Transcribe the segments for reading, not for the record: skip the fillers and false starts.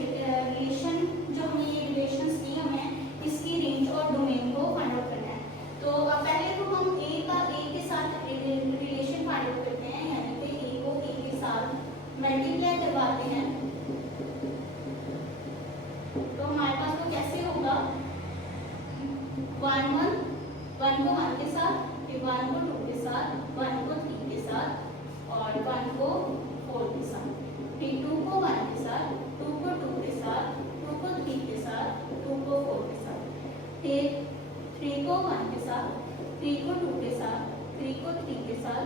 Relation जो हमने ये रिलेशंस दी हमें इसकी रेंज और डोमेन को फाइंड आउट करना है। तो पहले तो हम ए के साथ रिलेशन फाइंड आउट करते हैं, यानी कि ए को ए के साथ मल्टीप्लाई करवाते हैं। तो हमारे पास तो कैसे होगा, 1 को 1 के साथ, फिर 1 को 2 के साथ, 1 को 3 के साथ और 1 को 4 के साथ, फिर 2 को 1 के साथ, 2 को 2 के साथ, 2 को 3 के साथ, 2 को 4 के साथ, फिर 3 को 1 के साथ, 3 को 2 के साथ, 3 को 3 के साथ,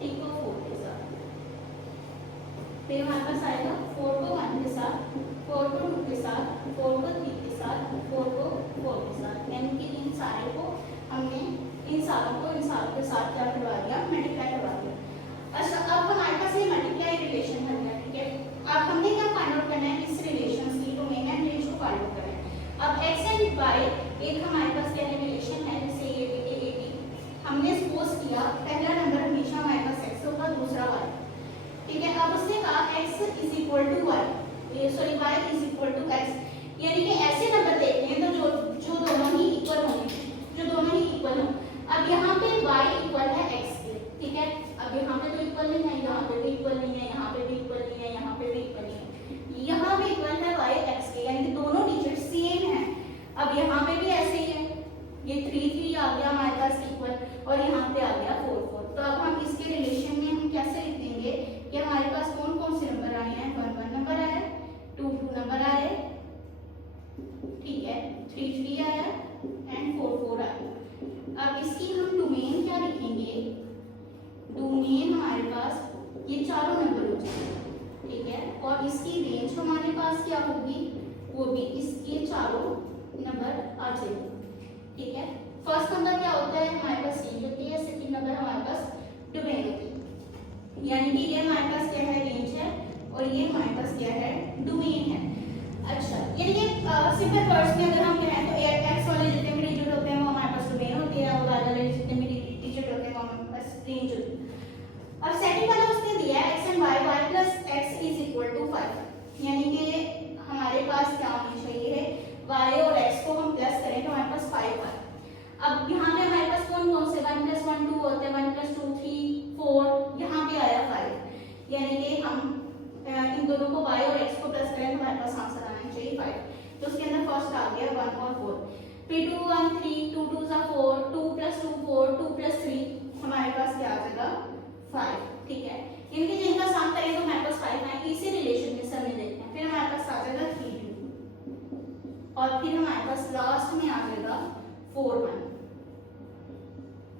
3 को 4 के साथ, फिर हमारे पास आएगा 4 को 1 के साथ, 4 को 2 के साथ, 4 को 3 के साथ, 4 को 4 के साथ, यानी कि इन सारे को हमने इन सारों के साथ क्या करवा दिया, मल्टीप्लाई करवा दिया। अच्छा, अब हमारे पास ये मल्टीप्लाई रिलेशन बन गया, ठीक है। अब हमने क्या फाइंड आउट करना है, इस रिलेशन की डोमेन एंड रेंज को फाइंड आउट करना है। अब x एंड y एक हमारे पास क्या रिलेशन है, जैसे ये हमने सपोज किया पहला नंबर हमेशा हमारे पास x होगा, दूसरा y, ठीक है। अब उसने कहा x is equal to y, sorry y is equal to x, यानी कि ऐसे नंबर देखने हैं तो जो दोनों ही इक्वल होंगे, जो दोनों ही इक्वल हों। अब यहाँ पे y इक्वल है x के, ठीक है। अब यहाँ पे तो इक्वल नहीं है, यहाँ पे भी इक्वल नहीं है, यहाँ पे भी इक्वल नहीं है, यहाँ पे भी इक्वल नहीं है, यहाँ पे इक्वल है y x के, यानी कि दोनों डिजिट सेम है। अब यहाँ पे भी ऐसे ही है, ये 3 3 आ गया हमारे पास इक्वल और यहाँ पे आ गया 4 4। तो अब हम इसके रिलेशन में हम कैसे लिख देंगे कि हमारे पास कौन कौन से नंबर आए हैं, 1 1 नंबर आया, 2 2 नंबर आए, ठीक है, 3 3 आया एंड 4 4 आया। अब इसकी हम डोमेन क्या लिखेंगे, डोमेन हमारे पास ये चारों नंबर हो जाएंगे, ठीक है। और इसकी रेंज हमारे पास क्या होगी, वो भी इसके चारों नंबर आ जाएंगे, ठीक है। फर्स्ट नंबर क्या होता है, हमारे पास रेंज होती है, सेकंड नंबर हमारे पास डोमेन होती है, यानी कि ये हमारे पास क्या है, रेंज है, और ये हमारे पास क्या है, डोमेन है। अच्छा, यानी कि सिंपल वर्ड्स में अगर हम कहें तो x वाले जितने भी डिजिट होते हैं वो हमारे पास डोमेन होती है, और y वाले जितने भी डिजिट होते हैं वो हमारे पास रेंज होती है। अब सेकंड वाला उसने दिया है x and y, y plus x is equal to 5, यानी कि हमारे पास क्या होना चाहिए, y और x को हम प्लस करें तो हमारे पास 5 है। अब यहाँ पे हमारे पास कौन कौन से 1 + 1 2 होते हैं, 1 + 2 3 4, यहाँ पे आया 5, यानी कि हम इन दोनों को y और x को प्लस करें तो हमारे पास आंसर आना चाहिए 5। तो उसके अंदर फर्स्ट आ गया 1 और 4, फिर 2 1 3, 2 2 4, 2 + 2 4, 2 + 3, हमारे पास क्या आ जाएगा 5, ठीक है। इनके जिनका सम करें तो हमारे पास 5 है, इसी रिलेशन में सब में देखते हैं। फिर हमारे पास आ जाएगा 3 2, और फिर हमारे पास लास्ट में आ जाएगा 4 1।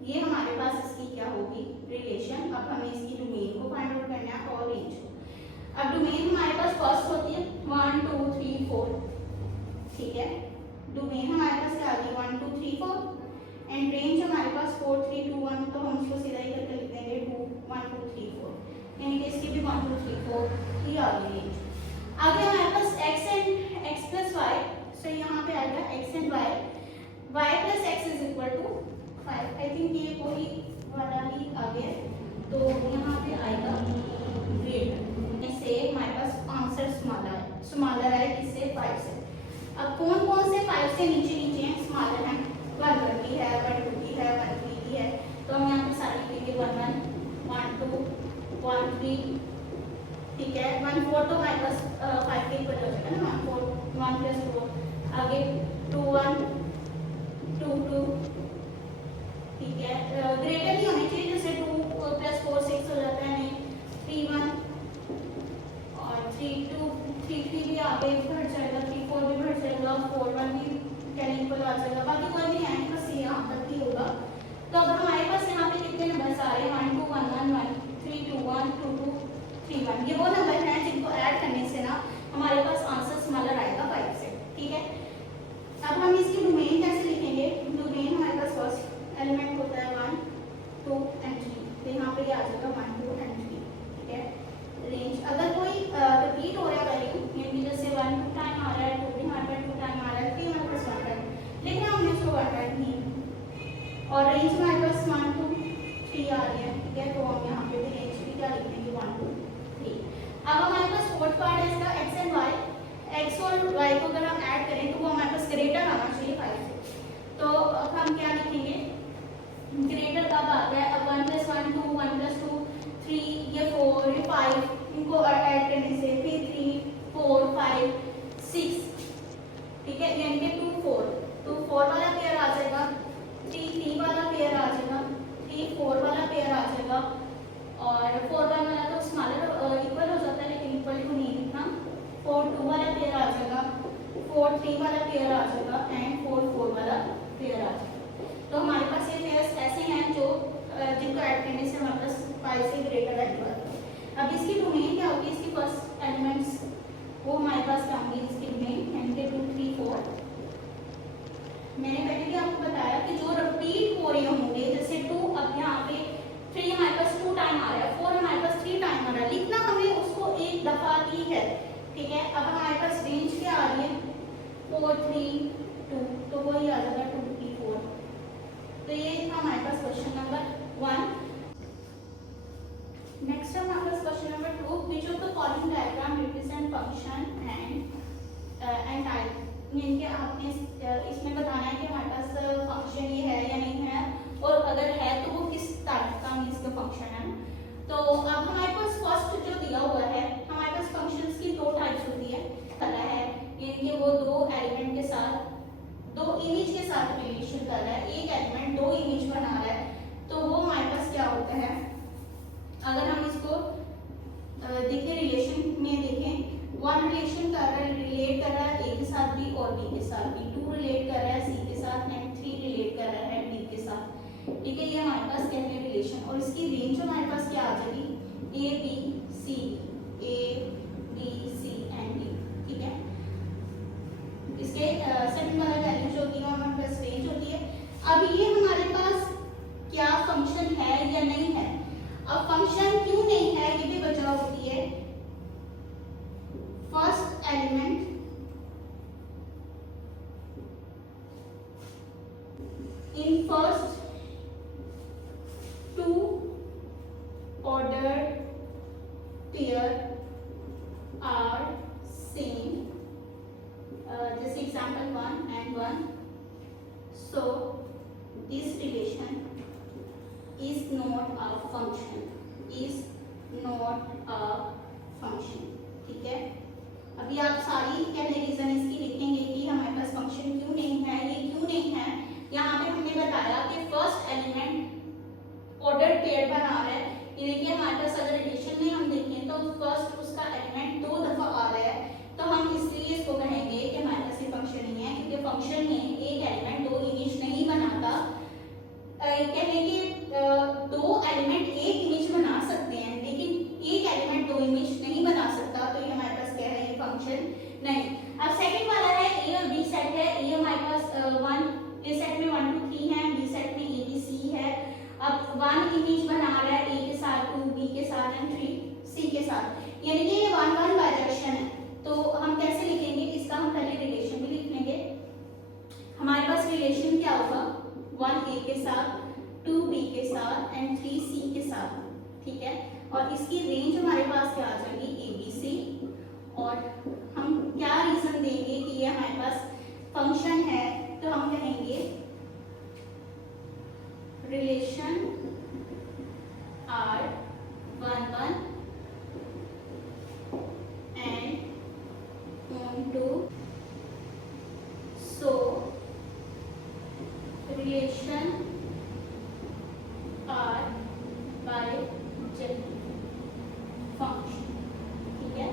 ये हमारे पास इसकी क्या होगी, रिलेशन। अब हमें इसकी डोमेन को फाइंड आउट करना है और रेंज को। अब डोमेन हमारे पास फर्स्ट होती है 1 2 3 4, ठीक है। डोमेन हमारे पास क्या आ गई 1 2 3 4, एंड रेंज हमारे पास 4 3 2 1, तो हम इसको सीधा ही करके लिख देंगे 2 1 2 3 4, यानी कि इसकी भी 1 2 3 4 ही आ गई रेंज। आगे हमारे पास x and x + y, so यहाँ पे आएगा x and y, y + x is equal to 5। I think ये कोई वाला ही आ गया, तो यहाँ पे आएगा ग्रेटर, इससे हमारे पास आंसर स्मॉलर है किससे, 5 से। अब कौन कौन से 5 से नीचे नीचे हैं, स्मॉलर हैं, 1 1 भी है, 1 2 भी है, 1 3 भी है, तो हम यहाँ पे सारे लिखेंगे 1 1 1 2 1 3, ठीक है। 1 4 तो हमारे पास 5 के इक्वल हो जाएगा ना, 1 4 1 + 4, आगे 2 1 2 2, ठीक है। ग्रेटर ही होने चाहिए, जैसे 2 + 4 6 हो जाता है, नहीं 3 1 और 3 2 3 3 भी आगे बढ़ जाएगा, 3 4 भी बढ़ जाएगा, 4 1 भी 10 इक्वल आ जाएगा, बाकी कोई भी नहीं, बस यहाँ तक ही होगा। तो अब हमारे पास यहाँ पे कितने नंबर आ रहे हैं, 1 2 1 1 1 3 2 1 2 2 3 1, ये वो नंबर हैं जिनको ऐड करने से ना हमारे पास आंसर स्मॉलर आएगा 5 से, ठीक है। अब हम इसकी डोमेन कैसे लिखेंगे, डोमेन हमारे पास फर्स्ट एलिमेंट होता है 1 2 एंड 3, तो यहाँ पे आ जाएगा 1 2 एंड 3, ठीक है। रेंज अगर कोई रिपीट हो रहा है वैल्यू, यानी जैसे 1 2 टाइम आ रहा है, 2 भी हमारे पास 2 टाइम आ रहा है, 3 हमारे पास 1 टाइम, लेकिन हमने उसको 1 टाइम नहीं, और रेंज हमारे पास 1 2 3 आ रही है, ठीक है। तो हम यहाँ पे भी रेंज भी क्या लिखेंगे 1 2 3। अब हमारे पास फोर्थ पार्ट है इसका x एंड y, और y को अगर हम ऐड करें तो वो हमारे पास ग्रेटर आना चाहिए 5 से। तो अब हम क्या लिखेंगे, ग्रेटर कब आता है, अब 1 + 1 2, 1 + 2 3, ये 4, ये 5, इनको ऐड करने से फिर 3 4 5 6, ठीक है, यानी कि 2 4, 2 4 वाला पेयर आ जाएगा, 3 3 वाला पेयर आ जाएगा, 3 4 वाला पेयर आ जाएगा, और 4 1 वाला तो स्मॉलर इक्वल हो जाता है लेकिन इक्वल टू नहीं लिखना, 4 2 वाला पेयर आ जाएगा, 4 3 वाला पेयर आ जाएगा एंड 4 4 वाला पेयर आ जाएगा। तो हमारे पास ये पेयर्स ऐसे हैं जो जिनको ऐड करने से हमारे पास 5 से ग्रेटर है। अब इसकी डोमेन क्या होगी, इसकी फर्स्ट एलिमेंट्स वो हमारे पास क्या होंगी, इसकी डोमेन यानी कि 2 3 4। मैंने पहले भी आपको बताया कि जो रिपीट हो रहे होंगे, जैसे 2 अब यहाँ पे 3 हमारे पास 2 टाइम आ रहा है, 4 हमारे पास 3 टाइम आ रहा है, लिखना हमने उसको एक दफा ही है, ठीक है। अब हमारे पास रेंज क्या आ रही है 4 3 2, तो वही आ जाएगा 2 3 4। तो ये था हमारे पास क्वेश्चन नंबर 1। नेक्स्ट हमारे पास question number 2, which of the following diagram represent function and type, यानी कि आपने इसमें बताना है कि हमारे पास फंक्शन ये है या नहीं है, और अगर है तो वो किस टाइप का मीन्स का फंक्शन है। तो अब हमारे पास फर्स्ट जो दिया हुआ है, हमारे पास फंक्शंस की 2 टाइप्स होती है, पता है यानी कि वो 2 एलिमेंट के साथ 2 इमेज के साथ रिलेशन कर रहा है, एक एलिमेंट 2 इमेज बना रहा है, तो वो हमारे पास क्या होता है, अगर हम इसको देखें रिलेशन में देखें, 1 रिलेशन कर रहा है, रिलेट कर रहा है ए के साथ भी और बी के साथ भी, 2 रिलेट कर रहा है सी के साथ एंड 3 रिलेट कर रहा है डी के साथ, ठीक है। ये हमारे पास कहते हैं रिलेशन, और इसकी रेंज हमारे पास क्या आ जाएगी, A B C and D, ठीक है। इसके सेकंड वाला वैल्यू जो होती है हमारे पास रेंज होती है। अब ये हमारे पास क्या फंक्शन है या नहीं है, अब फंक्शन क्यों नहीं है ये भी वजह होती है, first element in first 2 ordered pair are same, जैसे example 1 and 1, so this relation is not a function, is not a function, ठीक है। अभी आप सारी कहने रीजन इसकी लिखेंगे कि हमारे पास फंक्शन क्यों नहीं है, ये क्यों नहीं है। यहाँ पे हमने बताया कि फर्स्ट एलिमेंट ऑर्डर्ड पेयर बना रहा है, यानी कि हमारे पास अगर रिलेशन में हम देखें तो फर्स्ट उसका एलिमेंट 2 दफा आ रहा है, तो हम इसलिए इसको कहेंगे कि हमारे पास ये फंक्शन नहीं है, क्योंकि फंक्शन में एक एलिमेंट 2 इमेज नहीं बनाता। कहने कि 2 एलिमेंट एक इमेज बना सकते हैं लेकिन एक एलिमेंट 2 इमेज नहीं बना सकता, तो ये हमारे पास क्या है, ये फंक्शन नहीं। अब सेकंड वाला है ए और बी सेट है, ए हमारे पास 1 ए सेट में 1 2 3 है, बी सेट में ए बी सी है। अब 1 इमेज बना रहा है ए के साथ, 2 बी के साथ एंड 3 सी के साथ, यानी कि ये 1 1 बाइजेक्शन है। तो हम कैसे लिखेंगे इसका, हम पहले रिलेशन भी लिख लेंगे। हमारे पास रिलेशन क्या होगा, 1 ए के साथ, 2 बी के साथ एंड 3 सी के साथ, ठीक है। और इसकी रेंज हमारे पास क्या आ जाएगी, ए बी सी, और हम क्या रीजन देंगे कि ये हमारे पास फंक्शन है, तो हम कहेंगे relation are 1 1 and on to, so relation are bijective function, ठीक है।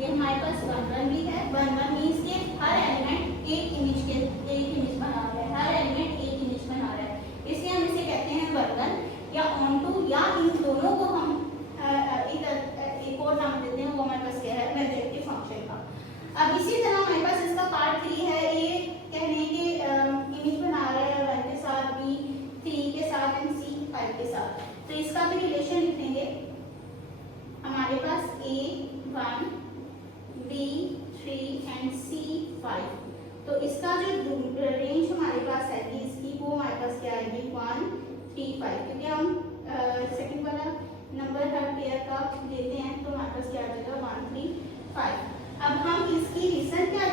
ये हमारे पास 1 1 भी है, 1 1 मीन्स के हर एलिमेंट एक इमेज बना रहा है, हर एलिमेंट एक इमेज बना रहा है, इसलिए हम इसे कहते हैं 1 1 या ऑन टू, या इन दोनों को हम एक और नाम देते हैं, वो हमारे पास क्या है, बाइजेक्टिव फंक्शन का। अब इसी तरह हमारे पास इसका पार्ट 3 है, ये कहने के इमेज बना रहा है 1 के साथ, बी 3 के साथ एंड सी 5 के साथ, तो इसका भी रिलेशन लिख देंगे। हमारे पास a 1 b 3 एंड c 5, तो इसका जो रेंज हमारे पास है इसकी, वो हमारे पास क्या आएगी 1 3 5, क्योंकि हम सेकंड वाला नंबर हर पेयर का लेते हैं, तो हमारे पास क्या आ जाएगा 1 3 5। अब हम इसकी रीजन क्या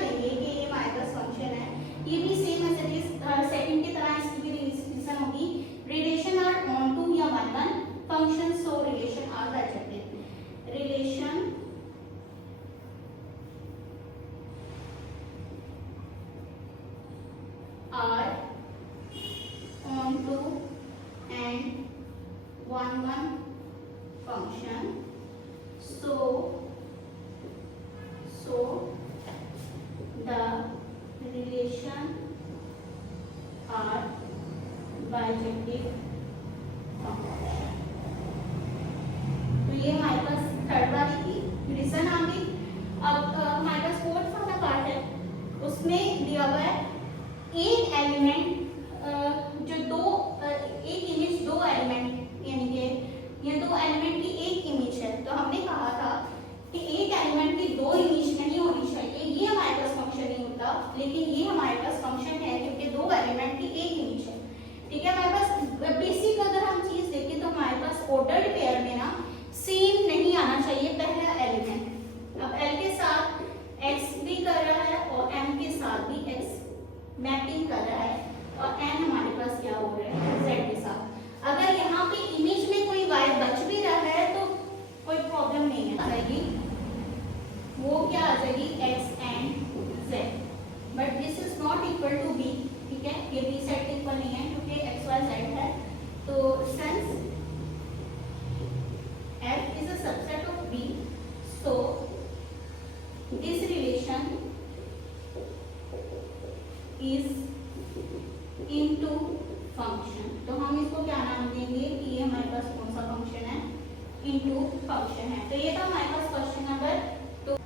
2 and 1 1 function. So the relation are bijective function. तो ये हमारे पास थर्ड वाली थी, रीजन आ गई। अब हमारे पास फोर्थ वाला पार्ट है, उसमें दिया हुआ है एक एलिमेंट जो एक इमेज दो एलिमेंट, यानी कि ये दो एलिमेंट की एक इमेज है। तो हमने कहा था कि एक एलिमेंट की दो इमेज नहीं होनी चाहिए, ये हमारे पास फंक्शन नहीं होता, लेकिन ये हमारे पास फंक्शन है क्योंकि दो एलिमेंट की एक इमेज है। ठीक है, हमारे पास बेसिक अगर हम चीज देखें तो हमारे पास ऑर्डर्ड पेयर में ना सेम नहीं आना चाहिए पहला एलिमेंट। अब L के साथ x भी कर रहा है और M के साथ भी x मैपिंग कर रहा है, और N हमारे पास क्या हो रहा है Z के साथ। अगर यहाँ पे इमेज में कोई y बच भी रहा है तो कोई प्रॉब्लम नहीं है, आएगी वो क्या आ जाएगी x and z, but this is not equal to b। ठीक है, ये b सेट इक्वल नहीं है क्योंकि x y z है। तो since f is a subset of b, so this relation is into function। तो हम इसको क्या नाम देंगे कि ये हमारे पास कौन सा फंक्शन है, into फंक्शन है। तो ये था हमारे पास क्वेश्चन नंबर 2।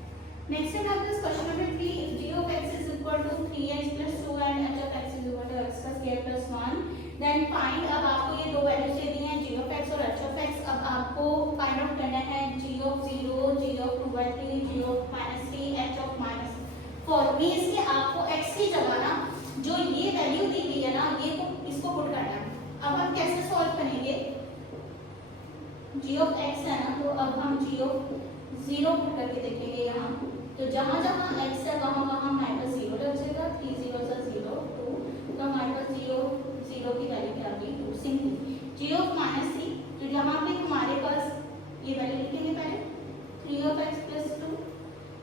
नेक्स्ट है हमारे पास question number 3, g of x is equal to 3x plus 2 and h of x is equal to x का स्क्वायर plus 1, देन फाइंड। अब आपको ये दो वैल्यूज दे दी हैं g of x और h of x। अब आपको फाइंड आउट करना है g of 0, g of 2/3, g of -3, h of -4। Means कि आपको x की जगह ना जो ये वैल्यू दी गई है ना, ये को इसको पुट करना है। अब हम कैसे सॉल्व करेंगे, g of x है ना, तो अब हम g of 0 पुट करके देखेंगे यहाँ। तो जहाँ जहाँ x है वहाँ वहाँ हमारे पास 0 लग जाएगा, 3 0 से 0 2, तो हमारे पास 0 0 की वैल्यू क्या आ गई 2 सिंपल। g of -3, तो यहाँ पे हमारे पास ये वैल्यू लिखेंगे पहले 3 of x plus 2।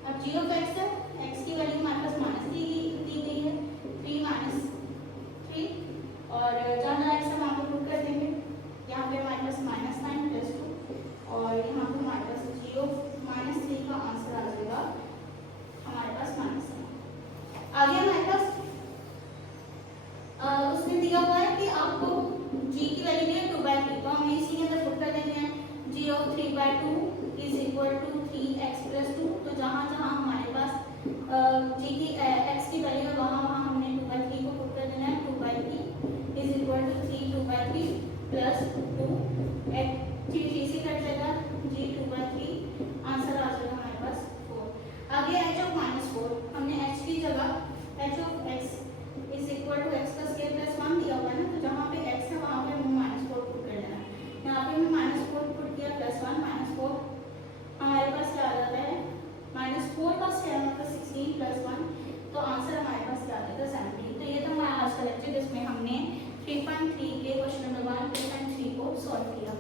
अब g of x है, x की वैल्यू हमारे पास -3 दी गई है, 3 -3, और जहाँ जहाँ x है वहाँ पे पुट कर देंगे। यहाँ पे हमारे पास -9 plus 2, और यहाँ पे हमारे पास g of -3 का आंसर आ जाएगा हमारे पास -9। आगे हमारे पास उसमें दिया हुआ है कि आपको g की वैल्यू दी है 2/3, तो हम इसी के अंदर पुट कर देंगे हैं g of 3/2 is equal to 3x plus 2। तो जहाँ जहाँ हमारे पास g की x की वैल्यू है वहाँ वहाँ हमने 2/3 को पुट कर देना है। 2/3 is equal to 3 2/3 plus 2, 3 से कट जाएगा, g 2/3 आंसर आ जाएगा हमारे पास 4। आगे h of -4, हमने h की जगह h of x is equal to x का स्क्वायर प्लस 1 दिया हुआ है ना, तो जहाँ पे x है वहाँ पे हमें -4 पुट कर देना है। यहाँ पे हमने -4 पुट किया, प्लस 1 -4 हमारे पास क्या आ जाता है, -4 का स्क्वायर मतलब 16 प्लस 1, तो आंसर हमारे पास क्या आ जाएगा 17। तो ये था हमारा आज का लेक्चर जिसमें हमने 3.3 के क्वेश्चन नंबर 1, 2 और 3 को सॉल्व किया।